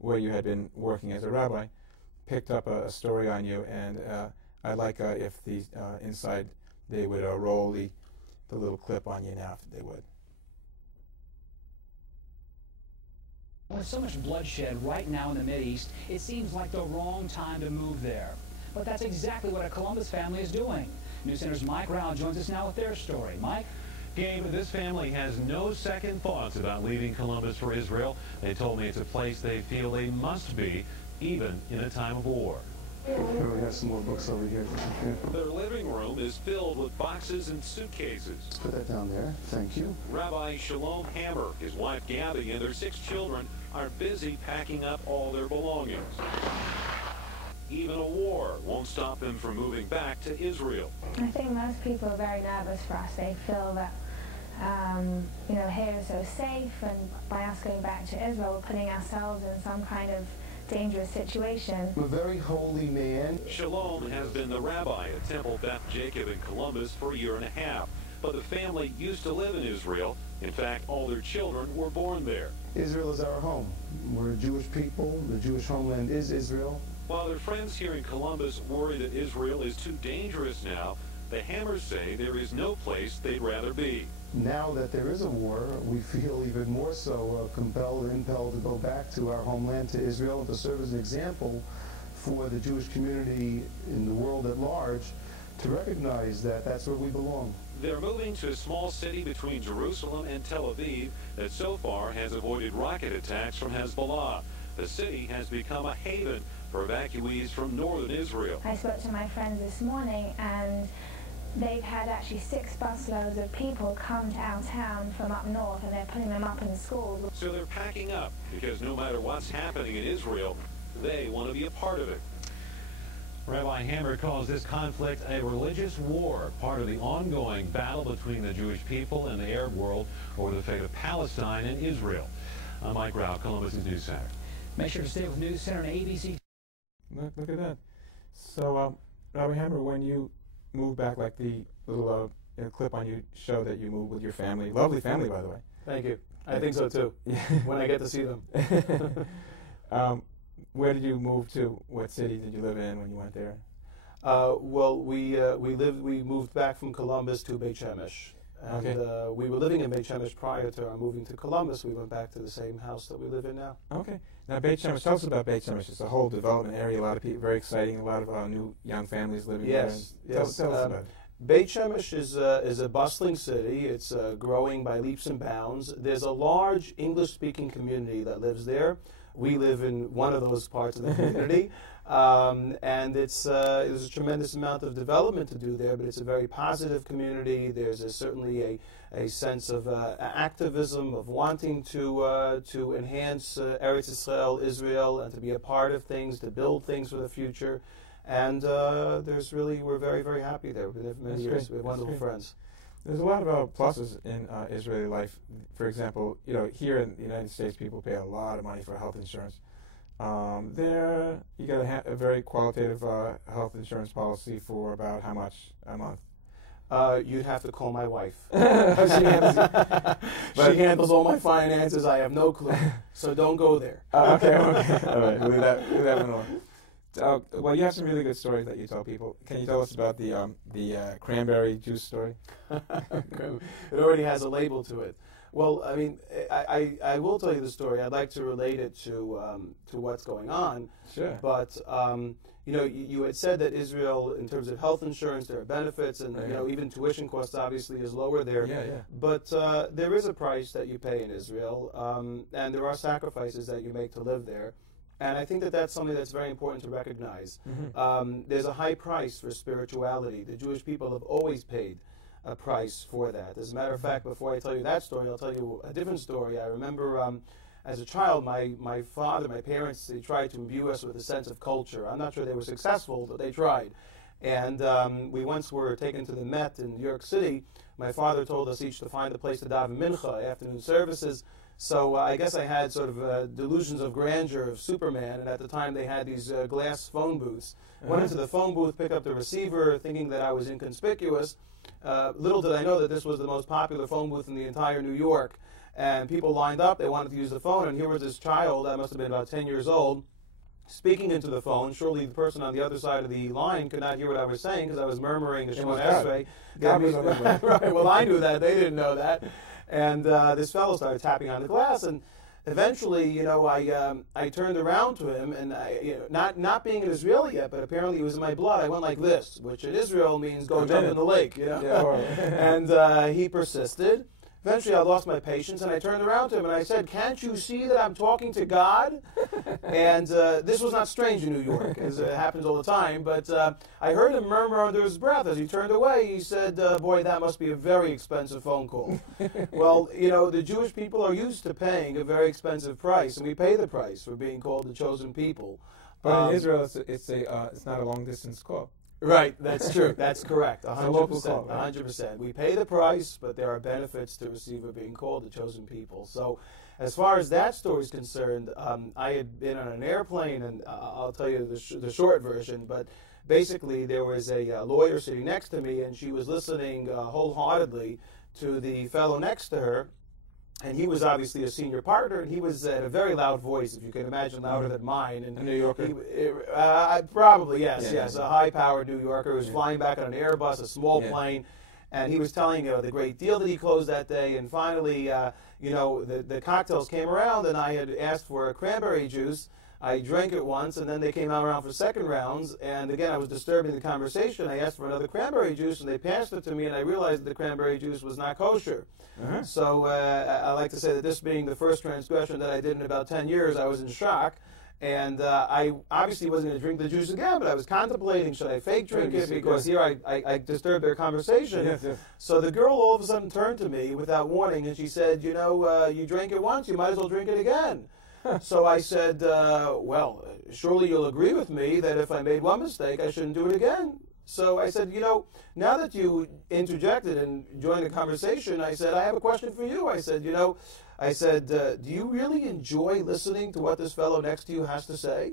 where you had been working as a rabbi, picked up a story on you, and I'd like if the inside they would roll the little clip on you now, if they would. With so much bloodshed right now in the Mideast, it seems like the wrong time to move there. But that's exactly what a Columbus family is doing. News Center's Mike Rao joins us now with their story. Mike? Gabe, this family has no second thoughts about leaving Columbus for Israel. They told me it's a place they feel they must be, even in a time of war. We have some more books over here. Their living room is filled with boxes and suitcases. Let's put that down there. Thank you. Rabbi Shalom, his wife Gabby, and their 6 children are busy packing up all their belongings. Even a war won't stop them from moving back to Israel. I think most people are very nervous for us. They feel that, here is so safe, and by us going back to Israel, we're putting ourselves in some kind of dangerous situation. I'm a very holy man. Shalom has been the rabbi at Temple Beth Jacob in Columbus for a year and a half. But the family used to live in Israel. In fact, all their children were born there. Israel is our home. We're a Jewish people. The Jewish homeland is Israel. While their friends here in Columbus worry that Israel is too dangerous now, the Hammers say there is no place they'd rather be. Now that there is a war, we feel even more so compelled or impelled to go back to our homeland, to Israel, and to serve as an example for the Jewish community in the world at large to recognize that that's where we belong. They're moving to a small city between Jerusalem and Tel Aviv that so far has avoided rocket attacks from Hezbollah. The city has become a haven for evacuees from northern Israel. I spoke to my friends this morning, and they've had actually 6 busloads of people come to our town from up north, and they're putting them up in schools. So they're packing up because no matter what's happening in Israel, they want to be a part of it. Rabbi Hammer calls this conflict a religious war, part of the ongoing battle between the Jewish people and the Arab world over the fate of Palestine and Israel. I'm Mike Rao, Columbus News Center. Make sure to stay with News Center and ABC. Look at that. So, Rabbi Hammer, when you moved back, like the little clip on you showed that you moved with your family. Lovely family, by the way. Thank you. I think so too. When I get to see them. Where did you move to? What city did you live in when you went there? Well, we moved back from Columbus to Beit Shemesh. And Okay. We were living in Beit Shemesh prior to our moving to Columbus. We went back to the same house that we live in now. Okay. Now, Beit Shemesh, tell us about Beit Shemesh. It's a whole development area, a lot of people, very exciting, a lot of new young families living there. Yes. Tell us about it. Beit Shemesh is a bustling city. It's growing by leaps and bounds. There's a large English-speaking community that lives there. We live in one of those parts of the community. And there's a tremendous amount of development to do there, but it's a very positive community. There's certainly a sense of activism, of wanting to enhance Eretz Yisrael, Israel, and to be a part of things, to build things for the future. And we're very, very happy there. We've been there for many years. We have wonderful friends. There's a lot of pluses in Israeli life. For example, here in the United States, people pay a lot of money for health insurance. There, you got a very qualitative health insurance policy for about how much a month? You'd have to call my wife. She handles all my finances. I have no clue. So don't go there. Okay. All right. Leave that one alone. Well, you have some really good stories that you tell people. Can you tell us about the cranberry juice story? It already has a label to it. Well, I mean, I will tell you the story. I'd like to relate it to what's going on. Sure. But you had said that Israel, in terms of health insurance, there are benefits, and even tuition costs obviously is lower there. Yeah. But there is a price that you pay in Israel, and there are sacrifices that you make to live there. And I think that that's something that's very important to recognize. Mm-hmm. There's a high price for spirituality. The Jewish people have always paid a price for that. As a matter of fact, before I tell you that story, I'll tell you a different story. I remember as a child, my father, my parents, they tried to imbue us with a sense of culture. I'm not sure they were successful, but they tried. And we once were taken to the Met in New York City. My father told us each to find a place to daven mincha, afternoon services. So I guess I had sort of delusions of grandeur of Superman, and at the time they had these glass phone booths. Went into the phone booth, picked up the receiver, thinking that I was inconspicuous. Little did I know that this was the most popular phone booth in the entire New York. and people lined up. They wanted to use the phone, and here was this child that must have been about 10 years old, speaking into the phone. Surely the person on the other side of the line could not hear what I was saying because I was murmuring the Shemona Esrei. Right, well, I knew that. They didn't know that. And this fellow started tapping on the glass, and eventually, I turned around to him, and not being an Israeli yet, but apparently it was in my blood. I went like this, which in Israel means go jump in the lake. And he persisted. Eventually, I lost my patience, and I turned around to him, and I said, "Can't you see that I'm talking to God?" And this was not strange in New York, as it happens all the time, but I heard him murmur under his breath. As he turned away, he said, "Boy, that must be a very expensive phone call." Well, the Jewish people are used to paying a very expensive price, and we pay the price for being called the chosen people. But in Israel, it's not a long-distance call. Right, that's true. That's correct. 100%. 100%. We pay the price, but there are benefits to receive of being called the chosen people. So, as far as that story is concerned, I had been on an airplane, and I'll tell you the short version, but basically there was a lawyer sitting next to me, and she was listening wholeheartedly to the fellow next to her. And he was obviously a senior partner, and he was at a very loud voice, if you can imagine, louder than mine. And a New Yorker? Probably, yes. A high-powered New Yorker who was flying back on an Airbus, a small plane. And he was telling the great deal that he closed that day. And finally, the cocktails came around, and I had asked for a cranberry juice. I drank it once, and then they came out around for second rounds. And again, I was disturbing the conversation. I asked for another cranberry juice, and they passed it to me, and I realized that the cranberry juice was not kosher. Uh-huh. So I like to say that this being the first transgression that I did in about 10 years, I was in shock. And I obviously wasn't going to drink the juice again, but I was contemplating, should I fake drink it? Because here I disturbed their conversation. Yes. So the girl all of a sudden turned to me without warning, and she said, you drank it once, you might as well drink it again. So I said, well, surely you'll agree with me that if I made one mistake, I shouldn't do it again. So I said, now that you interjected and joined the conversation, I said, I have a question for you. I said, do you really enjoy listening to what this fellow next to you has to say?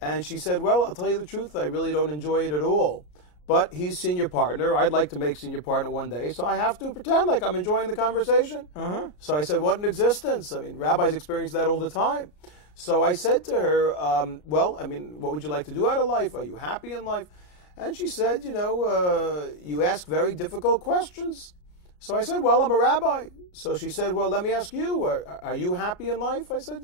And she said, well, I'll tell you the truth, I really don't enjoy it at all. But he's senior partner. I'd like to make senior partner one day, so I have to pretend like I'm enjoying the conversation. Uh-huh. So I said, what an existence. I mean, rabbis experience that all the time. So I said to her, what would you like to do out of life? Are you happy in life? And she said, you ask very difficult questions. So I said, well, I'm a rabbi. So she said, well, let me ask you, are you happy in life? I said,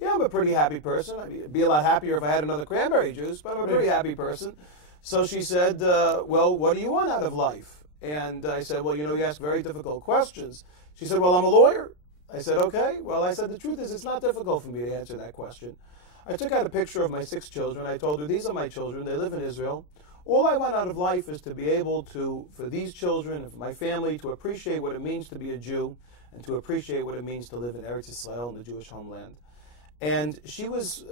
yeah, I'm a pretty happy person. I'd be a lot happier if I had another cranberry juice, but I'm a pretty happy person. So she said, well, what do you want out of life? And I said, well, you ask very difficult questions. She said, well, I'm a lawyer. I said, okay. Well, I said, the truth is, it's not difficult for me to answer that question. I took out a picture of my 6 children. I told her, these are my children. They live in Israel. All I want out of life is to be able to, for these children and for my family, to appreciate what it means to be a Jew and to appreciate what it means to live in Eretz Yisrael, in the Jewish homeland. And she was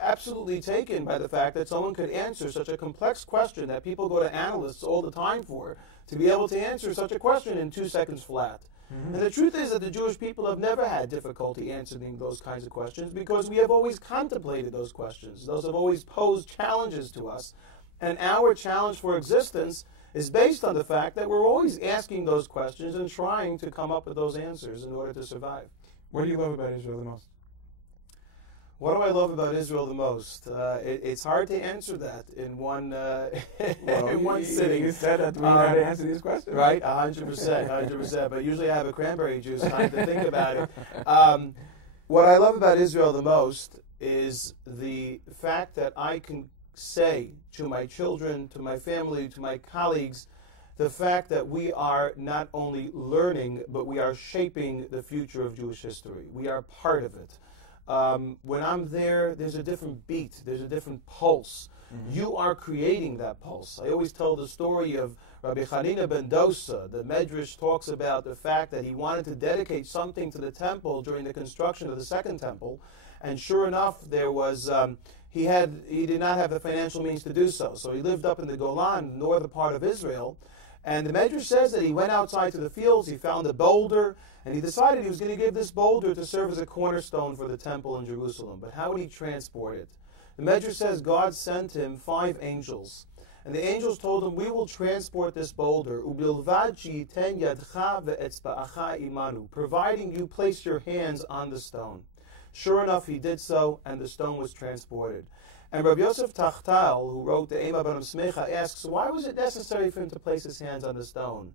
absolutely taken by the fact that someone could answer such a complex question that people go to analysts all the time for, to be able to answer such a question in 2 seconds flat. Mm-hmm. And the truth is that the Jewish people have never had difficulty answering those kinds of questions because we have always contemplated those questions. Those have always posed challenges to us. And our challenge for existence is based on the fact that we're always asking those questions and trying to come up with those answers in order to survive. What do you love about Israel the most? What do I love about Israel the most? It's hard to answer that in one in one sitting. You said that we had to answer these questions. Right, 100%. But usually I have a cranberry juice time to think about it. What I love about Israel the most is the fact that I can say to my children, to my family, to my colleagues, the fact that we are not only learning, but we are shaping the future of Jewish history. We are part of it. When I'm there, there's a different beat, there's a different pulse. Mm-hmm. You are creating that pulse. I always tell the story of Rabbi Hanina ben Dosa. The Medrash talks about the fact that he wanted to dedicate something to the temple during the construction of the second temple, and sure enough, there was he did not have the financial means to do so. So he lived up in the Golan, the northern part of Israel, and the Medrash says that he went outside to the fields, he found a boulder, and he decided he was going to give this boulder to serve as a cornerstone for the temple in Jerusalem. But how would he transport it? The Medrash says God sent him 5 angels. And the angels told him, we will transport this boulder, providing you place your hands on the stone. Sure enough, he did so, and the stone was transported. And Rabbi Yosef Tachtal, who wrote the Ema Baram Smecha, asks, why was it necessary for him to place his hands on the stone?